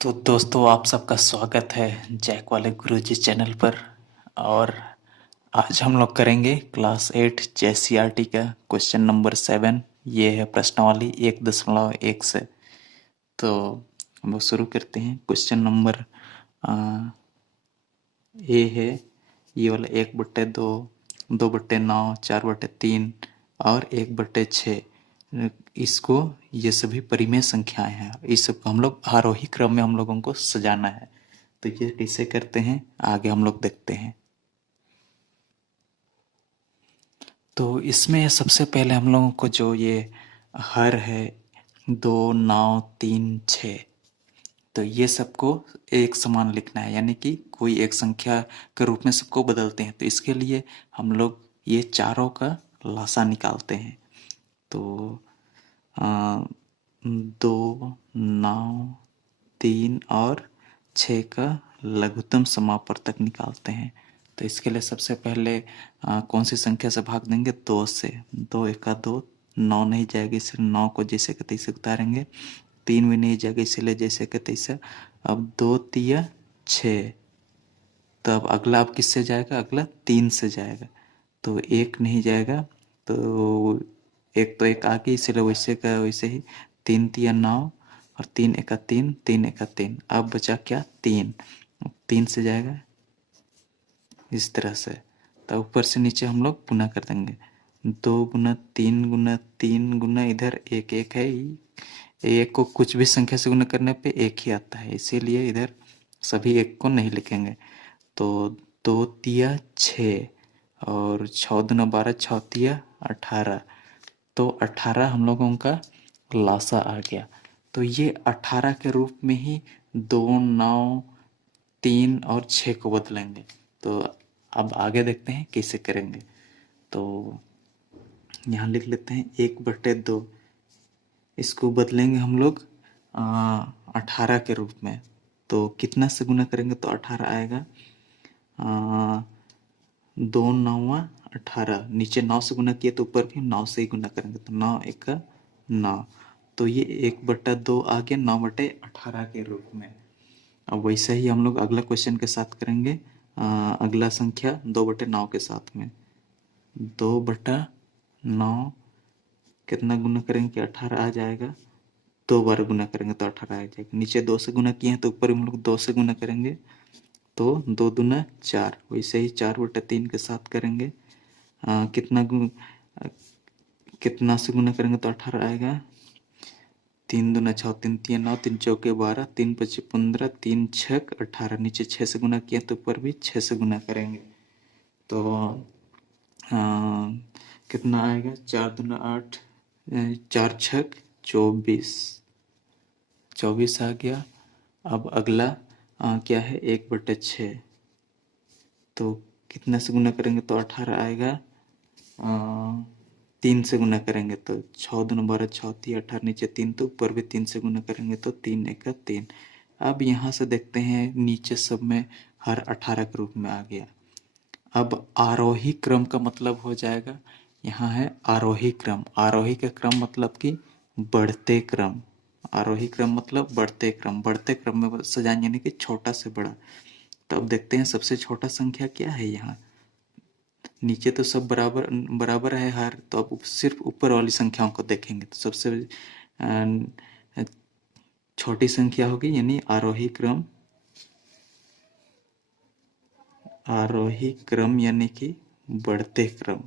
तो दोस्तों आप सबका स्वागत है जैक वाले गुरुजी चैनल पर। और आज हम लोग करेंगे क्लास 8 जेसीईआरटी का क्वेश्चन नंबर 7। ये है प्रश्नावली 1.1 से। तो हम लोग शुरू करते हैं। क्वेश्चन नंबर ए है ये वाला 1/2, 2/9, 4/3 और 1/6। इसको ये सभी परिमेय संख्याएं हैं। इस सबको हम लोग आरोही क्रम में हम लोगों को सजाना है। तो ये कैसे करते हैं आगे हम लोग देखते हैं। तो इसमें सबसे पहले हम लोगों को जो ये हर है 2, 9, 3, 6, तो ये सबको एक समान लिखना है, यानी कि कोई एक संख्या के रूप में सबको बदलते हैं। तो इसके लिए हम लोग ये चारों का लासा निकालते हैं। तो 2, 9, 3 और 6 का लघुत्तम समापवर्तक निकालते हैं। तो इसके लिए सबसे पहले कौन सी संख्या से भाग देंगे? 2 से। 2 एका 2, 9 नहीं जाएगी, इसलिए 9 को जैसे के तैसे उतारेंगे। 3 भी नहीं जाएगा, इसलिए जैसे के तैसे। अब 2 तिया 6, तब अगला अब किससे जाएगा? अगला 3 से जाएगा। तो 1 नहीं जाएगा, तो एक तो एक आगे, इसलिए वैसे का वैसे ही। 3 तिया 9 और 3 एका 3, 3 एका 3। अब बचा क्या? 3। 3 से जाएगा इस तरह से। तो ऊपर से नीचे हम लोग गुना कर देंगे। 2 गुना 3 गुना 3 गुना इधर एक एक है। एक को कुछ भी संख्या से गुना करने पे एक ही आता है, इसीलिए इधर सभी एक को नहीं लिखेंगे। तो 2 तिया 6 और 6 दूना 12, 6 तिया 18। तो 18 हम लोगों का लासा आ गया। तो ये 18 के रूप में ही 2, 9, 3 और 6 को बदलेंगे। तो अब आगे देखते हैं कैसे करेंगे। तो यहाँ लिख लेते हैं 1/2। इसको बदलेंगे हम लोग 18 के रूप में। तो कितना से गुना करेंगे तो 18 आएगा? 2 9 18। नीचे 9 से गुना किए तो ऊपर भी 9 से ही गुना करेंगे, तो 9 1 9। तो ये 1/2 आ गया 9/18 के रूप में। अब वैसे ही हम लोग अगला क्वेश्चन के साथ करेंगे। अगला संख्या 2/9 के साथ में। 2/9 कितना गुना करेंगे कि 18 आ जाएगा? 2 बार गुना करेंगे तो 18 आ जाएगा। नीचे 2 से गुना किए हैं तो ऊपर हम लोग 2 से गुना करेंगे, तो 2 दूना 4। वैसे ही 4/3 के साथ करेंगे। कितना से गुना करेंगे तो 18 आएगा? 3 दूना 6, 3 तिया 9, 3 चौके 12, 3 पचे 15, 3 छक 18। नीचे 6 से गुना किया तो ऊपर भी 6 से गुना करेंगे, तो कितना आएगा? 4 दूना 8, 4 छक 24, 24 आ गया। अब अगला क्या है? 1/6। तो कितना से गुना करेंगे तो 18 आएगा? 3 से गुना करेंगे तो 6 दूना 12, 6 तिया 18। नीचे 3 तो ऊपर भी 3 से गुना करेंगे तो 3 एका 3। अब यहाँ से देखते हैं नीचे सब में हर 18 के रूप में आ गया। अब आरोही क्रम का मतलब हो जाएगा, यहाँ है आरोही क्रम। आरोही का क्रम मतलब कि बढ़ते क्रम। आरोही क्रम मतलब बढ़ते क्रम। बढ़ते क्रम में सजाएंगे, यानी कि छोटा से बड़ा। तो अब देखते हैं सबसे छोटा संख्या क्या है। यहाँ नीचे तो सब बराबर बराबर है हर, तो अब सिर्फ ऊपर वाली संख्याओं को देखेंगे। तो सबसे छोटी संख्या होगी, यानी आरोही क्रम। आरोही क्रम यानी कि बढ़ते क्रम।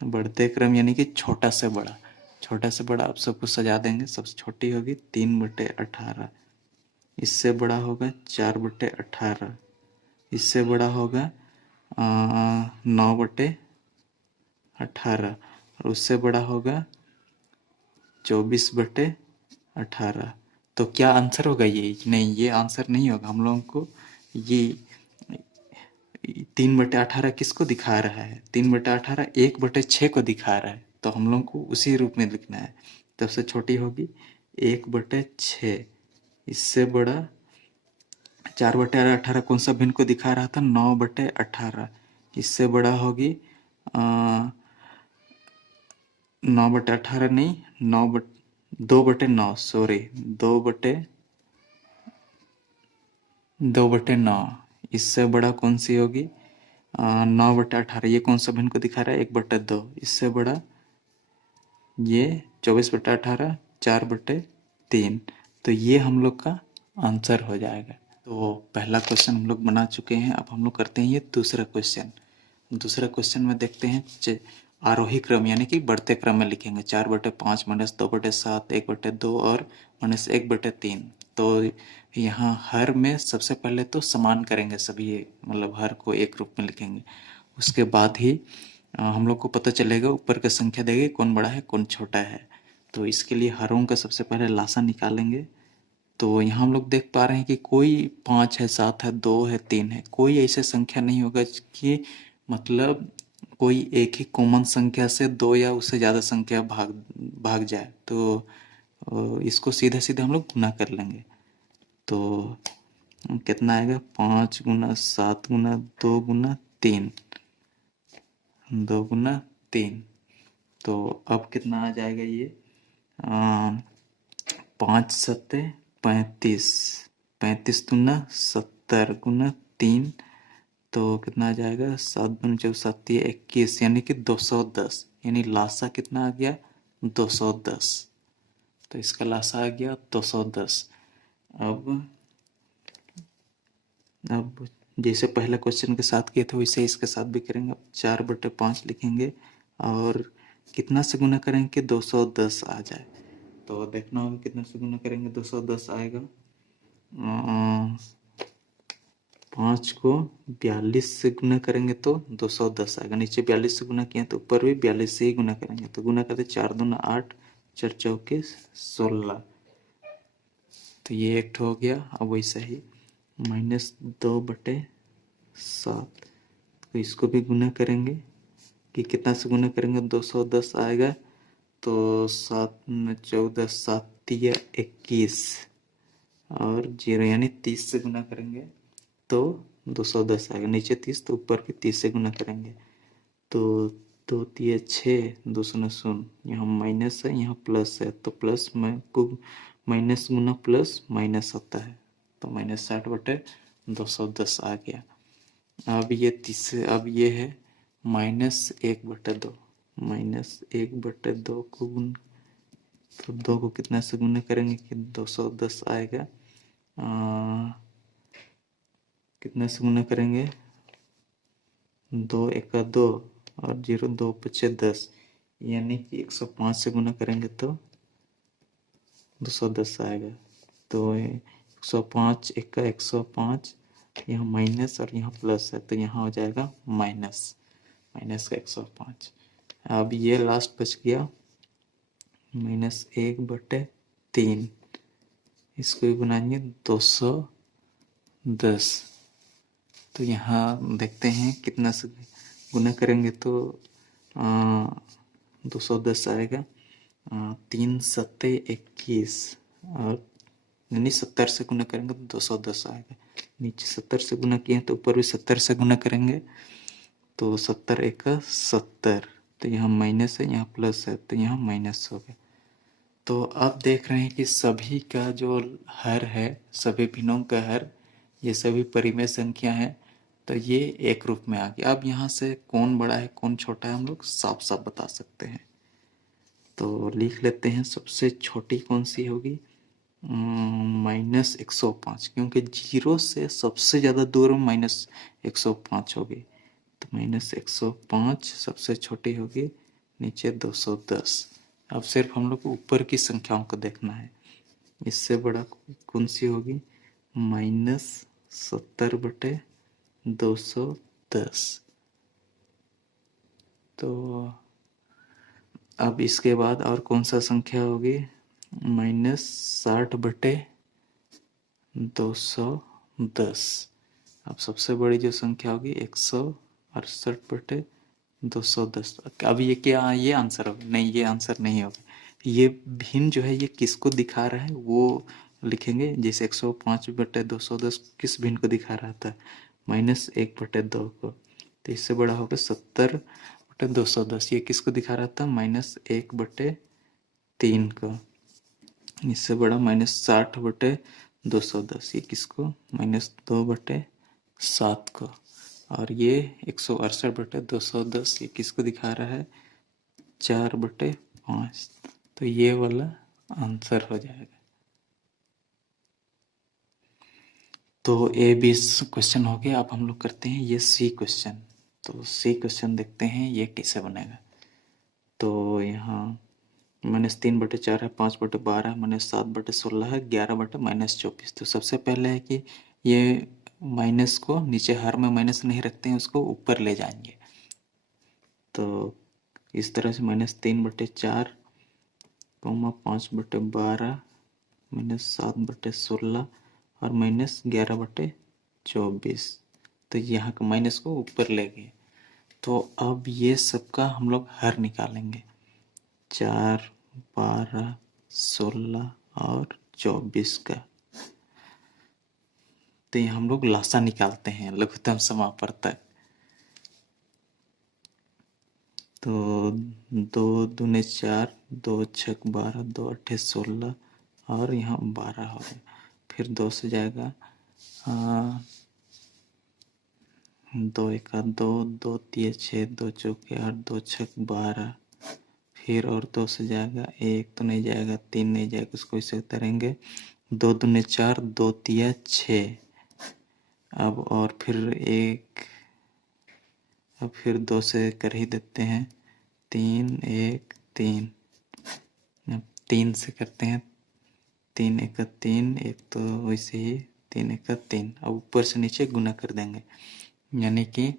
बढ़ते क्रम यानी कि छोटा से बड़ा। छोटा से बड़ा आप सबको सजा देंगे। सबसे छोटी होगी 3/18। इससे बड़ा होगा 4/18। इससे बड़ा होगा 9/18। और उससे बड़ा होगा 24/18। तो क्या आंसर होगा ये? नहीं, ये आंसर नहीं होगा। हम लोगों को ये 3/18 किसको दिखा रहा है? 3/18 1/6 को दिखा रहा है। तो हम लोग को उसी रूप में लिखना है। सबसे छोटी होगी 1/6। इससे बड़ा 4/18 कौन सा भिन्न को दिखा रहा था? 9/18। इससे बड़ा होगी 9/18 नहीं, 2/9, सॉरी, 2/9। इससे बड़ा कौन सी होगी? 9/18। ये कौन सा भिन्न को दिखा रहा है? 1/2। इससे बड़ा ये 24/18, 4/3। तो ये हम लोग का आंसर हो जाएगा। तो पहला क्वेश्चन हम लोग बना चुके हैं। अब हम लोग करते हैं ये दूसरा क्वेश्चन। दूसरा क्वेश्चन में देखते हैं आरोही क्रम यानी कि बढ़ते क्रम में लिखेंगे। 4/5 -2/7, 1/2 और -1/3। तो यहाँ हर में सबसे पहले तो समान करेंगे सभी, मतलब हर को एक रूप में लिखेंगे। उसके बाद ही हम लोग को पता चलेगा, ऊपर का संख्या देगी कौन बड़ा है कौन छोटा है। तो इसके लिए हरों का सबसे पहले लासा निकालेंगे। तो यहाँ हम लोग देख पा रहे हैं कि कोई 5 है, 7 है, 2 है, 3 है, कोई ऐसे संख्या नहीं होगा कि मतलब कोई एक ही कॉमन संख्या से 2 या उससे ज़्यादा संख्या भाग भाग जाए। तो इसको सीधे सीधे हम लोग गुना कर लेंगे। तो कितना आएगा? 5 गुना 7 गुना 2 गुना 3, 2 गुना 3। तो अब कितना आ जाएगा ये? 5 सत्ते 35, 35 गुना 70 गुना 3। तो कितना आ जाएगा? 7 दूनी 4 21, यानी कि 210। यानी लासा कितना आ गया? 210। तो इसका लासा आ गया 210। अब जैसे पहले क्वेश्चन के साथ किए थे वैसे इसके साथ भी करेंगे। अब 4/5 लिखेंगे और कितना से गुना करेंगे कि 210 आ जाए। तो देखना होगा कितना से गुना करेंगे 210 आएगा। 5 को 42 से गुना करेंगे तो 210 आएगा। नीचे 42 से गुना किया तो ऊपर भी 42 से ही गुना करेंगे। तो गुना करते 4 दूना 8, 4 चौके 16। तो ये एक हो गया। अब वैसा ही -2/7। तो इसको भी गुना करेंगे कि कितना से गुना करेंगे 210 आएगा। तो 7 14, 7 21 और 0 यानी 30 से गुना करेंगे तो 210 आएगा। नीचे 30 तो ऊपर भी 30 से गुना करेंगे। तो 2 3 6, 2 0 0, यहाँ माइनस है यहाँ प्लस है। तो प्लस में माइनस गुना प्लस माइनस होता है। तो -60/210 आ गया। अब ये है -1/2। -1/2 को तो 2 को कितना से गुना करेंगे कि 210 आएगा। कितना से गुना करेंगे? 2 1 2 और 0 2 5 10, यानी कि 105 से गुना करेंगे तो 210 आएगा। तो 105 1 105, यहाँ माइनस और यहाँ प्लस है तो यहाँ हो जाएगा माइनस का 105। अब ये लास्ट बच गया -1/3। इसको भी बनाएंगे 210। तो यहाँ देखते हैं कितना से गुना करेंगे तो 210 आएगा। 3 सत्ते 21 और यानी 70 से गुना करेंगे तो 210 आएगा। नीचे 70 से गुना किए तो ऊपर भी 70 से गुना करेंगे तो 70 1 70। तो यहाँ माइनस है यहाँ प्लस है तो यहाँ माइनस हो गया। तो अब देख रहे हैं कि सभी का जो हर है, सभी भिन्नों का हर, ये सभी परिमेय संख्या है। तो ये एक रूप में आ गया। अब यहाँ से कौन बड़ा है कौन छोटा है हम लोग साफ साफ बता सकते हैं। तो लिख लेते हैं। सबसे छोटी कौन सी होगी? -105, क्योंकि 0 से सबसे ज़्यादा दूर में -105 होगी। तो -105 सबसे छोटी होगी। नीचे 210। अब सिर्फ हम लोग को ऊपर की संख्याओं को देखना है। इससे बड़ा कौन सी होगी? -70/210। तो अब इसके बाद और कौन सा संख्या होगी? -60/210। अब सबसे बड़ी जो संख्या होगी 168/210। अब ये क्या, ये आंसर होगा? नहीं, ये आंसर नहीं होगा। ये भिन्न जो है ये किसको दिखा रहा है वो लिखेंगे। जैसे 105/210 किस भिन्न को दिखा रहा था? -1/2 को। तो इससे बड़ा होगा 70/210। ये किसको दिखा रहा था? -1/3 को। इससे बड़ा -60/210, ये किसको? -2/7 को। और ये 168/210, ये किसको दिखा रहा है? 4/5। तो ये वाला आंसर हो जाएगा। तो ए बी क्वेश्चन हो गया। अब हम लोग करते हैं ये सी क्वेश्चन। तो सी क्वेश्चन देखते हैं ये कैसे बनेगा। तो यहाँ -3/4 है, 5/12 है, -7/16 है, 11/-24। तो सबसे पहले है कि ये माइनस को नीचे हर में माइनस नहीं रखते हैं, उसको ऊपर ले जाएंगे। तो इस तरह से -3/4, 5/12, -7/16 और -11/24। तो यहाँ का माइनस को ऊपर ले गए। तो अब ये सबका हम लोग हर निकालेंगे। 4, 12, 16 और 24 का। तो ये हम लोग लासा निकालते हैं लघुत्तम समापवर्तक। तो 2 दूने 4, 2 छक 12, 2 अट्ठे 16 और यहाँ 12 हो गया। फिर 2 से जाएगा 2 एका 2, 2 तिये 6, 2 चौके 8, 2 छक 12। फिर और 2 से जाएगा 1 तो नहीं जाएगा, 3 नहीं जाएगा, उसको इसे करेंगे 2 दूने 4, 2 तिया 6। अब और फिर 1, अब फिर 2 से कर ही देते हैं 3, 1, 3। अब 3 से करते हैं 3 एका 3, एक तो वैसे ही 3 एका 3। अब ऊपर से नीचे गुना कर देंगे, यानी कि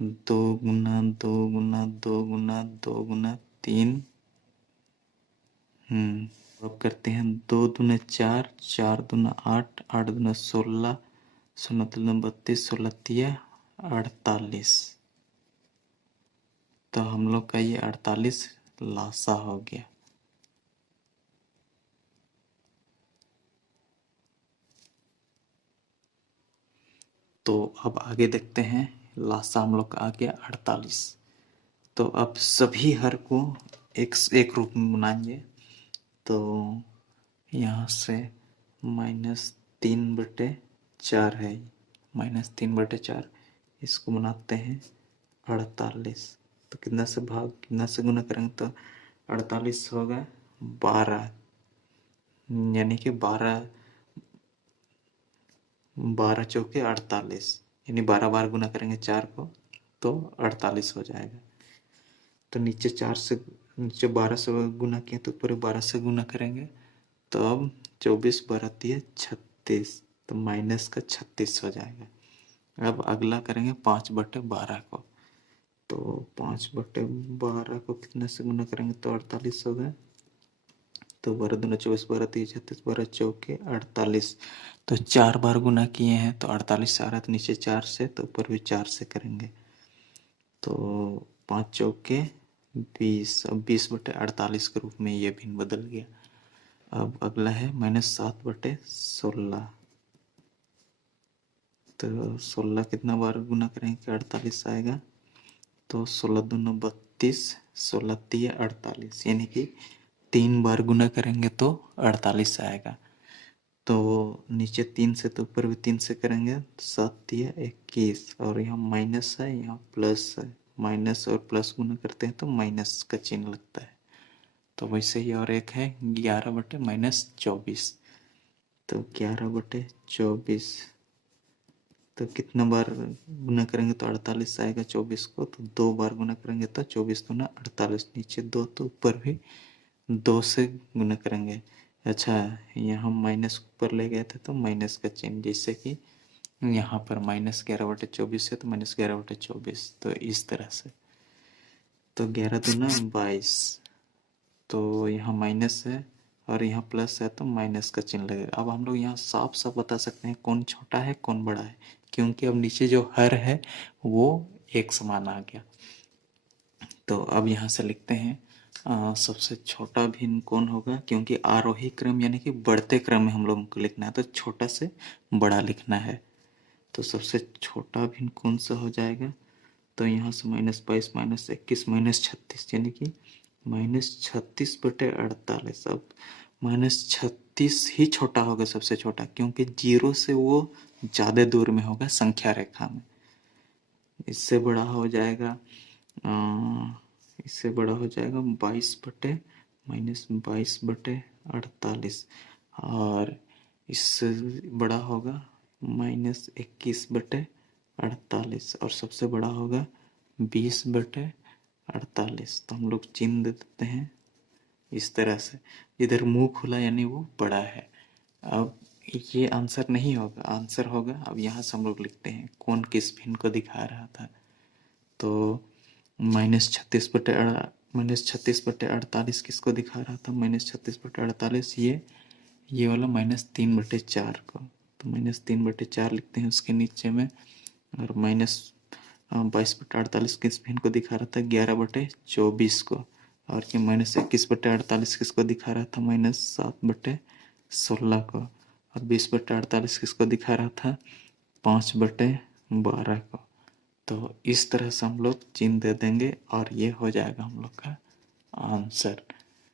2 गुना 2 गुना 2 गुना 2 गुना 3। अब करते हैं 2 दूने 4, 4 दूना 8, 8 दूना 16, 16 दूना 32, 16 तिया 48। तो हम लोग का ये 48 लासा हो गया। तो अब आगे देखते हैं। लासा हम लोग का आ गया 48। तो अब सभी हर को एक रूप में बनाएंगे। तो यहाँ से -3/4 है, -3/4 इसको बनाते हैं 48। तो कितना से गुना करेंगे तो 48 होगा 12, यानी कि 12 चौके 48, यानी 12 बार गुना करेंगे 4 को तो 48 हो जाएगा। तो नीचे 12 से गुना किए तो ऊपर 12 से गुना करेंगे तो अब 24 12 तिया 36, तो माइनस का 36 हो जाएगा। अब अगला करेंगे 5/12 को। तो 5/12 को कितने से गुना करेंगे तो 48 होगा। तो 12 दूना 24, 12 तिया 36, 12 चौके 48। तो 4 बार गुना किए हैं तो 48 से आ रहा है, तो नीचे 4 से तो ऊपर भी 4 से करेंगे। तो 5 चौके 20, अब 20/48 के रूप में ये भिन्न बदल गया। अब अगला है -7/16। तो 16 कितना बार गुना करेंगे 48 आएगा। तो 16 दूना 32, 16 तिया 48, यानी कि 3 बार गुना करेंगे तो 48 आएगा। तो नीचे 3 से तो ऊपर भी 3 से करेंगे, 7 तिया 21 और यहाँ माइनस है, यहाँ प्लस है। माइनस और प्लस गुना करते हैं तो माइनस का चिन्ह लगता है। तो वैसे ही और एक है 11/-24। तो 11/24 तो कितना बार गुना करेंगे तो 48 आएगा 24 को। तो 2 बार गुना करेंगे तो 24 दूना 48, नीचे 2 तो ऊपर भी 2 से गुना करेंगे। अच्छा, यहाँ माइनस ऊपर ले गए थे तो माइनस का चिन्ह, जैसे कि यहाँ पर -11/24 है तो -11/24, तो इस तरह से। तो 11 दूना 22, तो यहाँ माइनस है और यहाँ प्लस है तो माइनस का चिन्ह लगेगा। अब हम लोग यहाँ साफ साफ बता सकते हैं कौन छोटा है कौन बड़ा है, क्योंकि अब नीचे जो हर है वो एक समान आ गया। तो अब यहाँ से लिखते हैं सबसे छोटा भिन्न कौन होगा, क्योंकि आरोही क्रम यानी कि बढ़ते क्रम में हम लोगों को लिखना है तो छोटा से बड़ा लिखना है। तो सबसे छोटा भिन्न कौन सा हो जाएगा, तो यहाँ से -22, -21, -36, यानी कि -36/48। अब -36 ही छोटा होगा, सबसे छोटा, क्योंकि 0 से वो ज़्यादा दूर में होगा संख्या रेखा में। इससे बड़ा हो जाएगा इससे बड़ा हो जाएगा 22/-48, और इससे बड़ा होगा -21/48, और सबसे बड़ा होगा 20/48। तो हम लोग चिन्ह दे देते हैं इस तरह से। इधर मुंह खुला यानी वो बड़ा है। अब ये आंसर नहीं होगा, आंसर होगा, अब यहाँ से हम लोग लिखते हैं कौन किस भिन्न को दिखा रहा था। तो -36/48 किसको दिखा रहा था? -36/48 ये वाला -3/4 को। तो -3/4 लिखते हैं उसके नीचे में। और -22/48 किस भिन्न को दिखा रहा था? 11/24 को। और ये -21/48 किसको दिखा रहा था? -7/16 को। और 20/48 किसको दिखा रहा था? 5/12 को। तो इस तरह से हम लोग चिन्ह दे देंगे और ये हो जाएगा हम लोग का आंसर।